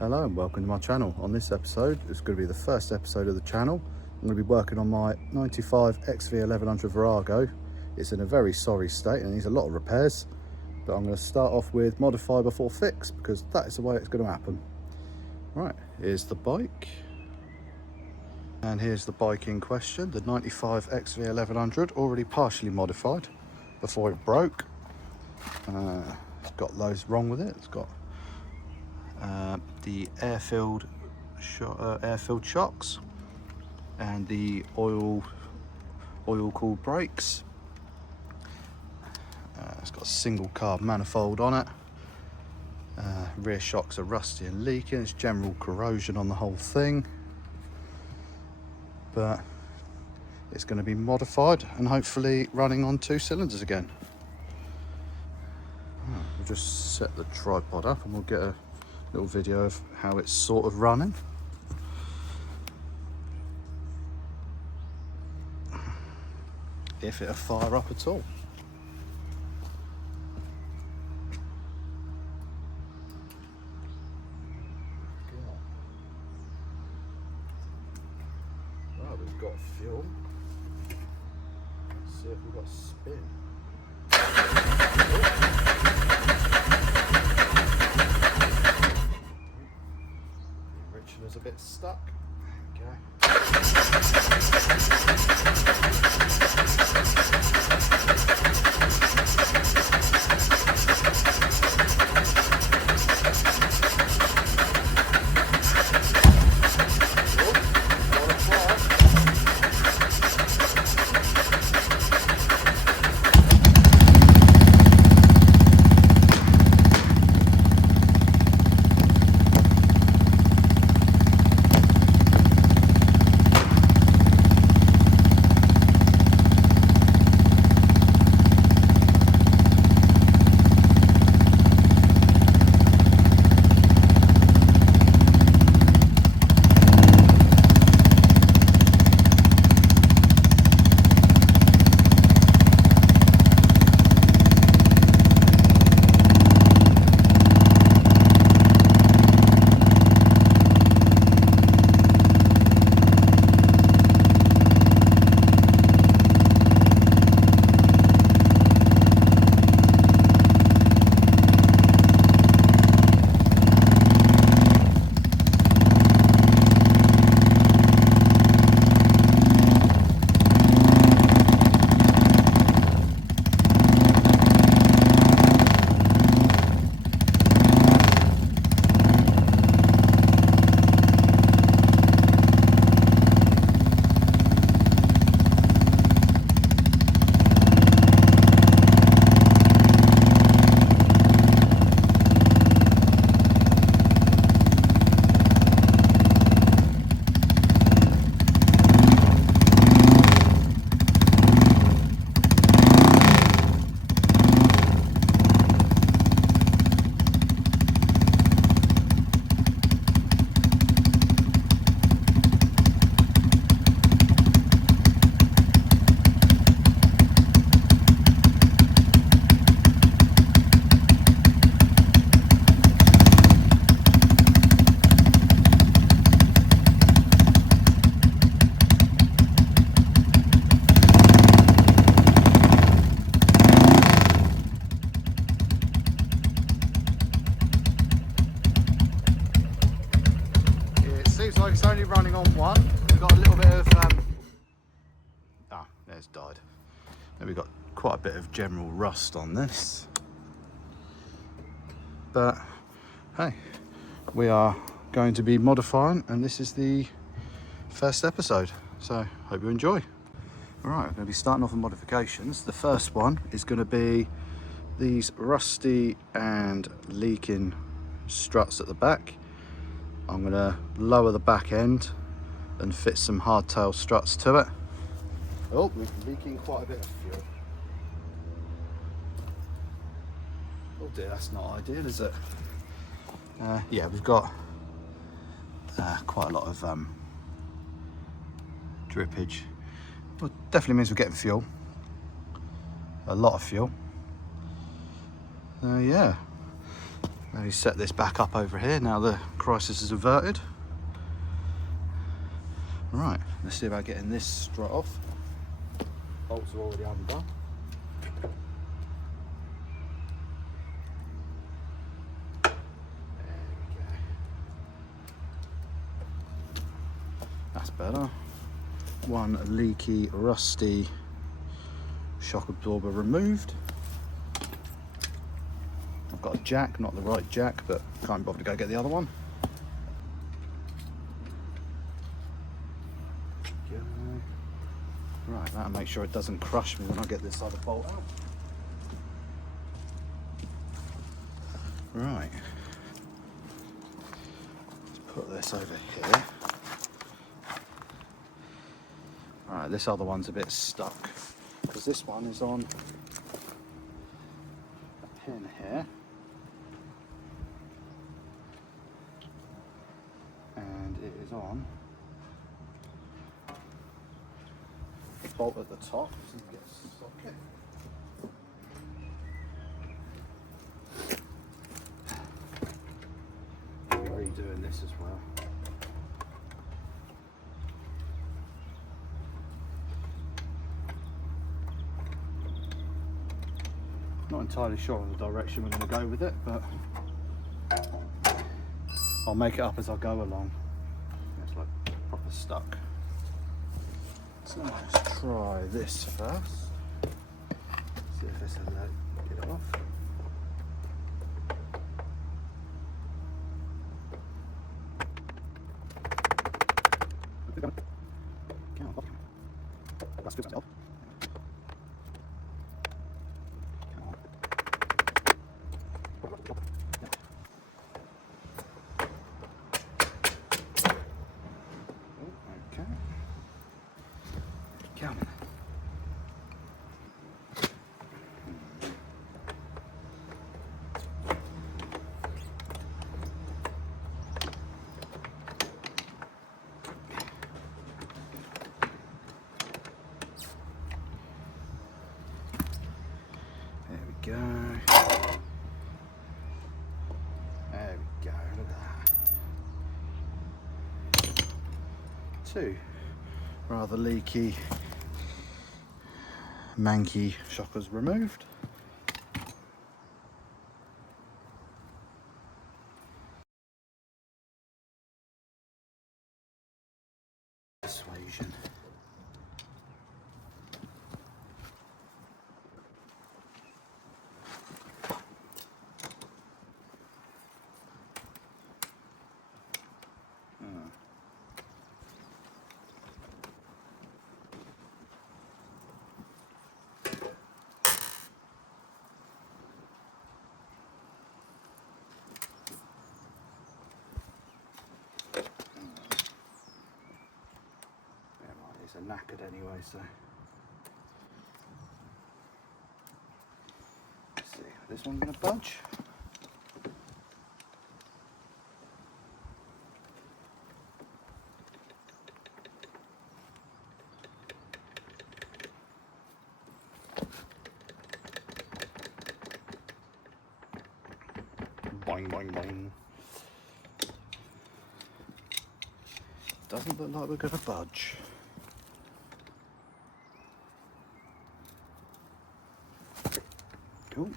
Hello and welcome to my channel. On this episode, it's going to be the first episode of the channel. I'm going to be working on my 95 xv1100 Virago. It's in a very sorry state and needs a lot of repairs, but I'm going to start off with modify before fix because that is the way it's going to happen. Right, here's the bike. And here's the bike in question, the 95 xv1100, already partially modified before it broke. It's got loads wrong with it. It's got the air-filled shocks and the oil-cooled brakes. It's got a single carb manifold on it. Rear shocks are rusty and leaking. There's general corrosion on the whole thing, but it's going to be modified and hopefully running on 2 cylinders again. We'll just set the tripod up and we'll get a little video of how it's sort of running. If it'll fire up at all. Well, we've got fuel. Let's see if we've got spin. Is a bit stuck. Okay. Seems like it's only running on one. We've got a little bit of there's died. And we've got quite a bit of general rust on this, but hey, we are going to be modifying and this is the first episode, so hope you enjoy. All right, we're going to be starting off with modifications. The first one is going to be these rusty and leaking struts at the back. I'm going to lower the back end and fit some hardtail struts to it. Oh, we're leaking quite a bit of fuel. Oh dear, that's not ideal, is it? Yeah, we've got quite a lot of drippage. Well, definitely means we're getting fuel. A lot of fuel. Yeah. Let me set this back up over here now the crisis is averted. Right, let's see about getting this strut off. Bolts are already undone. There we go. That's better. One leaky, rusty shock absorber removed. I've got a jack, not the right jack, but can't bother to go get the other one. Right, that'll make sure it doesn't crush me when I get this other bolt out. Right, let's put this over here. Right, this other one's a bit stuck because this one is on a pin here. And it is on the bolt at the top. So get a socket. Redoing this as well. Not entirely sure of the direction we're going to go with it, but I'll make it up as I go along. It's like proper stuck. So let's try this first. See if this will get it off. That's good stuff. Go. There we go, look at that. Two rather leaky, manky shockers removed. Persuasion. They're knackered anyway, so let's see. This one's gonna budge. Boing, boing, boing. Doesn't look like we're gonna budge. Cool.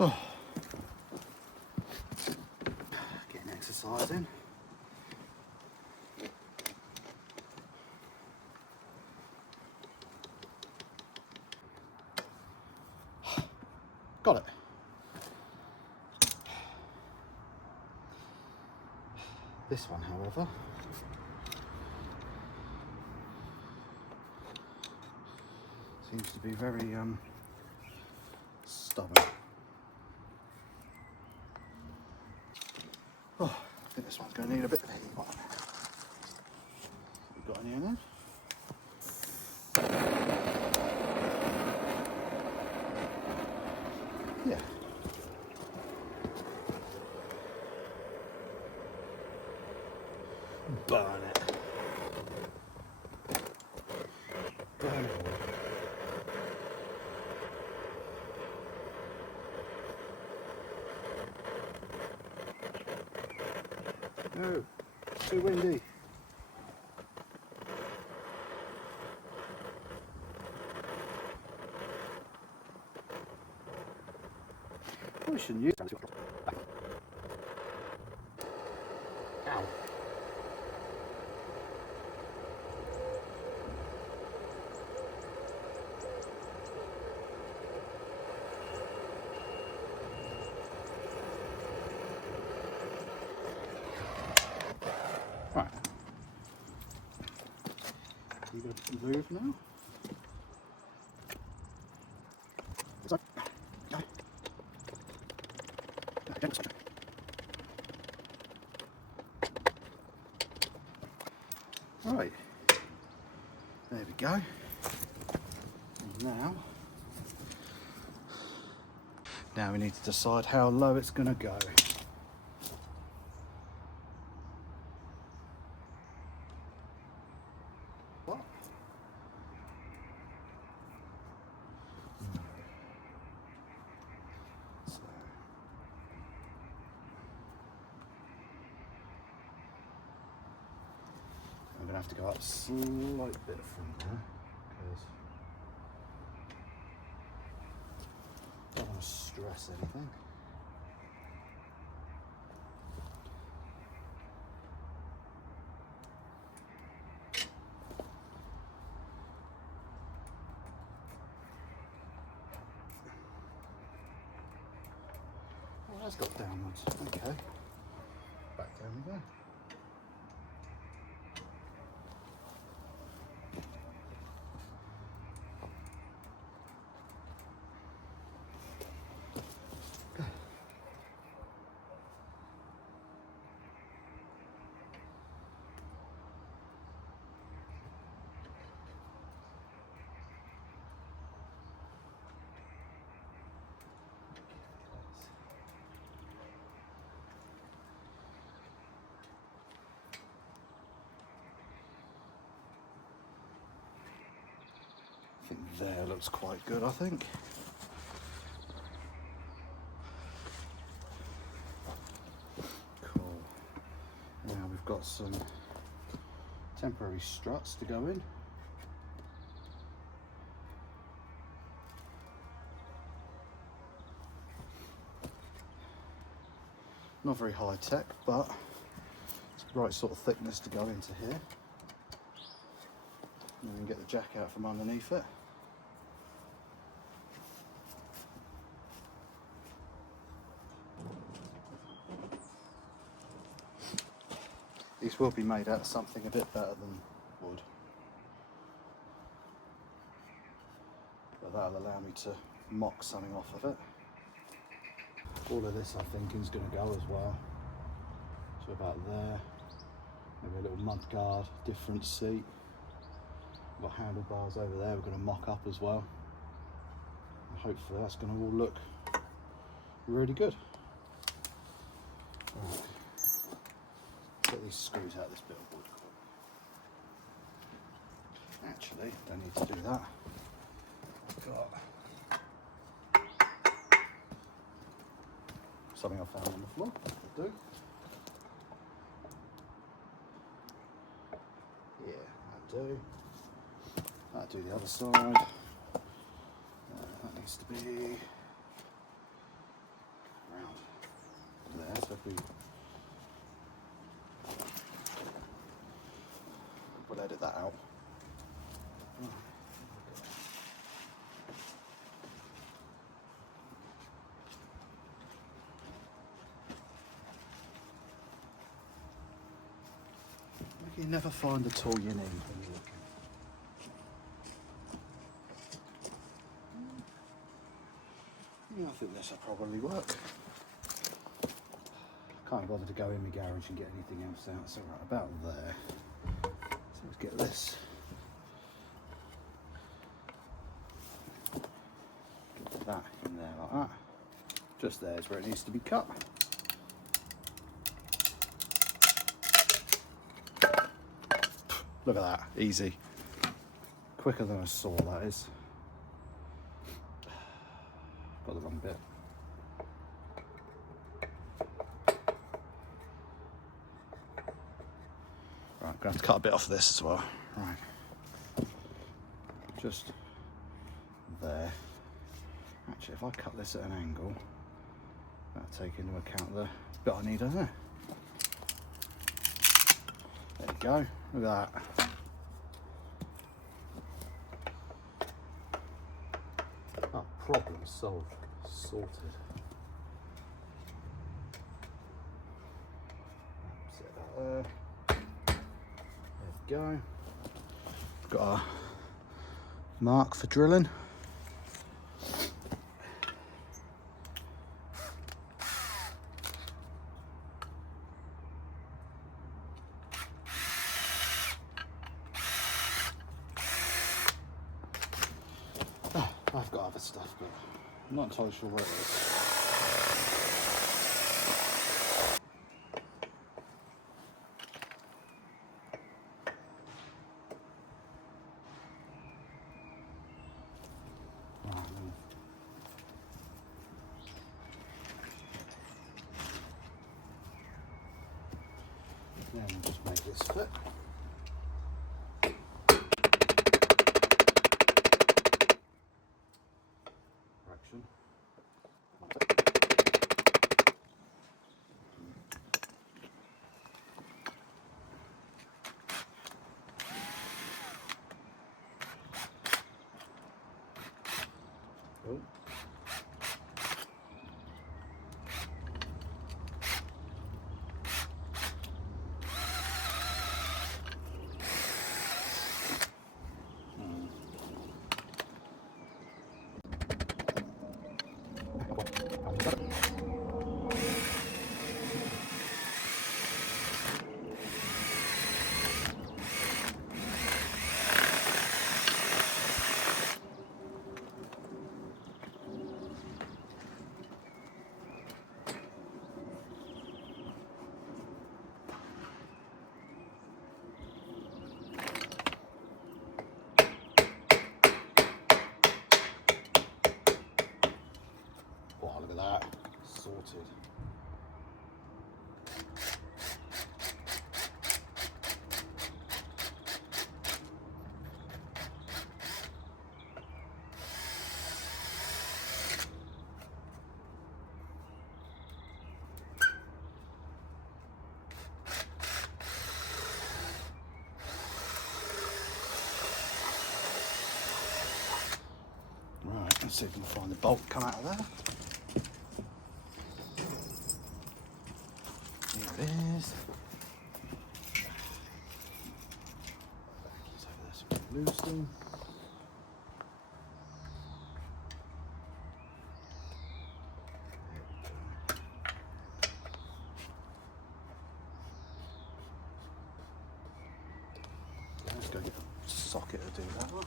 Oh. Getting exercise in. Got it. This one, however, seems to be very stubborn. Oh, I think this one's going to need a bit of heat on. Got any in there? Yeah. Burn it. Burn it all. No, too windy. We shouldn't use it. Ow. Right. You going to move now? It's like, okay. Right, there we go. And now we need to decide how low it's going to go. What? So, I'm going to have to go up a slight bit from there because I don't want to stress anything. Oh, that's got downwards. Okay. Back down we go. I think there looks quite good, I think. Cool. Now we've got some temporary struts to go in. Not very high tech, but it's the right sort of thickness to go into here. And then get the jack out from underneath it. These will be made out of something a bit better than wood. But that'll allow me to mock something off of it. All of this I think is going to go as well. So about there, maybe a little mud guard, different seat. We've got handlebars over there we're going to mock up as well. And hopefully that's going to all look really good. Right. Get these screws out of this bit of wood. Actually, don't need to do that. I've got something I found on the floor. That'll do. Yeah, that'll do. That'll do the other side. That needs to be around there. So if we'll edit that out. You never find the tool you need when you're looking. Yeah, I think this will probably work. Can't bother to go in my garage and get anything else out, so right about there. So let's get this. Get that in there like that. Just there's where it needs to be cut. Look at that, easy. Quicker than a saw, that is. Got the wrong bit. Right, I'm going to have to cut a bit off this as well. Right. Just there. Actually, if I cut this at an angle, that'll take into account the bit I need, doesn't it? There you go. Look at that. Oh, problem solved. Sorted. Set that there. There we go. Got our mark for drilling. I've got other stuff, but I'm not entirely sure where it is. Then we'll just make this fit. Correction. Oh. Wow, look at that. Sorted. Right, let's see if we can find the bolt come out of there. Here it is. Let's have this loosen. Let's go get a socket to do that one.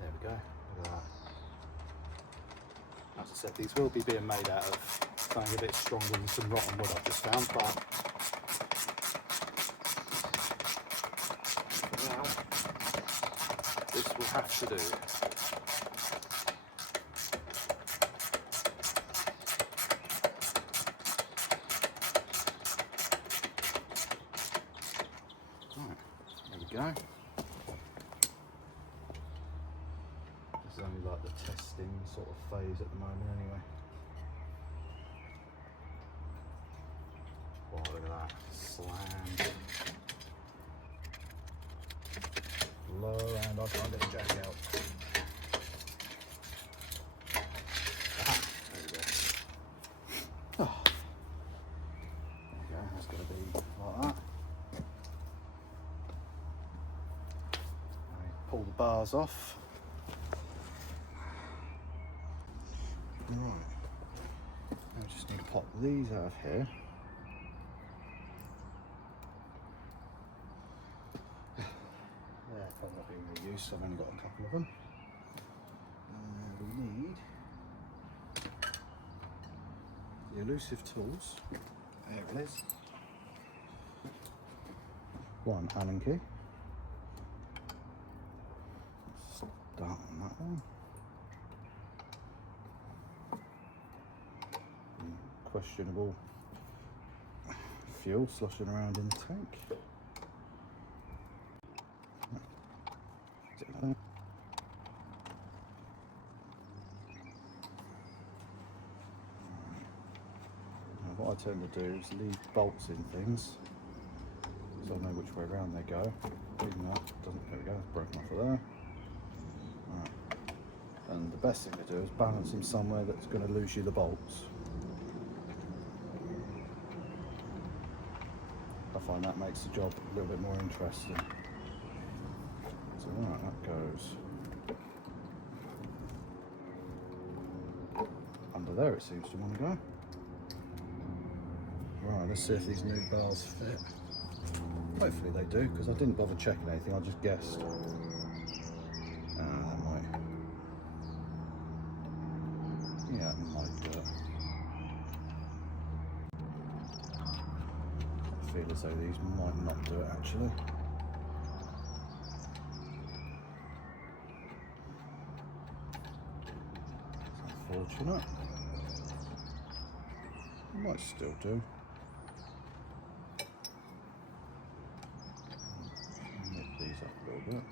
There we go, look at that. As I said, these will be being made out of something a bit stronger than some rotten wood I've just found, but now this will have to do. Right, there we go. This is only like the testing sort of phase at the moment anyway. Wow, look at that. Slammed. Low, and I'll try and get the jack out. Aha, there we go. Oh. There we go, that's got to be like that. Pull the bars off. Right, now I just need to pop these out of here. There, probably not being really used, so I've only got a couple of them. We need the elusive tools. There it is. One Allen key. Start on that one. Questionable fuel sloshing around in the tank. What I tend to do is leave bolts in things so I know which way around they go. Even that doesn't, there we go, it's broken off of there. Right. And the best thing to do is balance them somewhere that's going to lose you the bolts. I find that makes the job a little bit more interesting. So right, that goes under there, it seems to want to go. Right, let's see if these new bars fit. Hopefully they do, because I didn't bother checking anything, I just guessed. That might. Yeah, it might do it. I feel as though these might not do it actually. It's unfortunate. It might still do. Lift these up a little bit.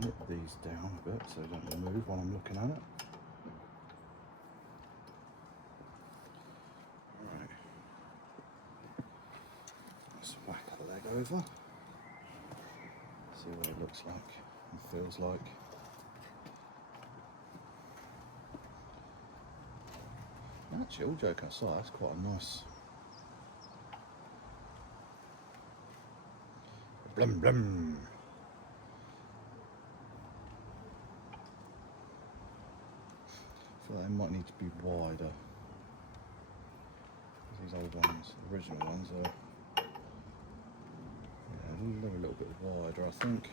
Nip these down a bit so they don't move while I'm looking at it. Right. Let's whack the leg over. See what it looks like and feels like. Actually, all joking aside, that's quite a nice. Blum blum. I feel like they might need to be wider. These old ones, the original ones, are they're a little bit wider, I think.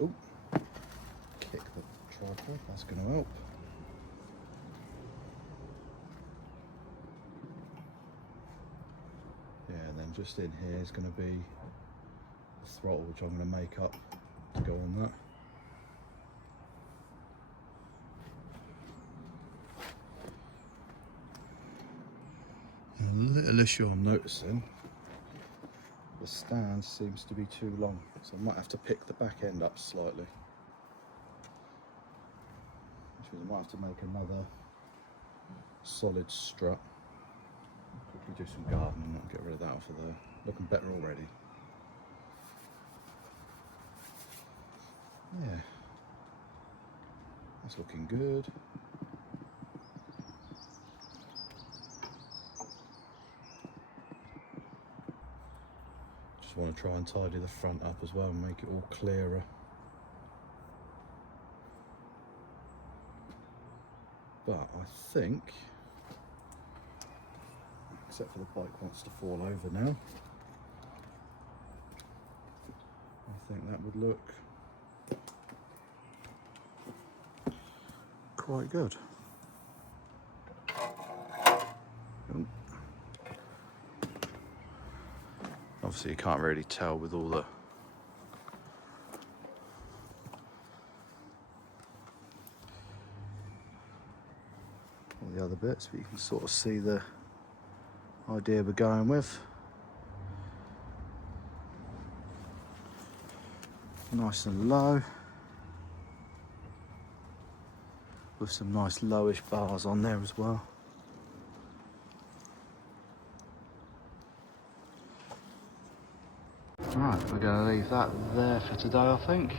Oh, kick the tripod, that's going to help. Yeah, and then just in here is going to be the throttle, which I'm going to make up to go on that. And a little issue I'm noticing, the stand seems to be too long, so I might have to pick the back end up slightly. Which means I might have to make another solid strut. Quickly do some gardening and get rid of that off of there. Looking better already. Yeah, that's looking good. Just want to try and tidy the front up as well and make it all clearer. But I think, except for the bike wants to fall over now, I think that would look quite good. Obviously you can't really tell with all the other bits, but you can sort of see the idea we're going with. Nice and low, with some nice lowish bars on there as well. Right, we're going to leave that there for today, I think.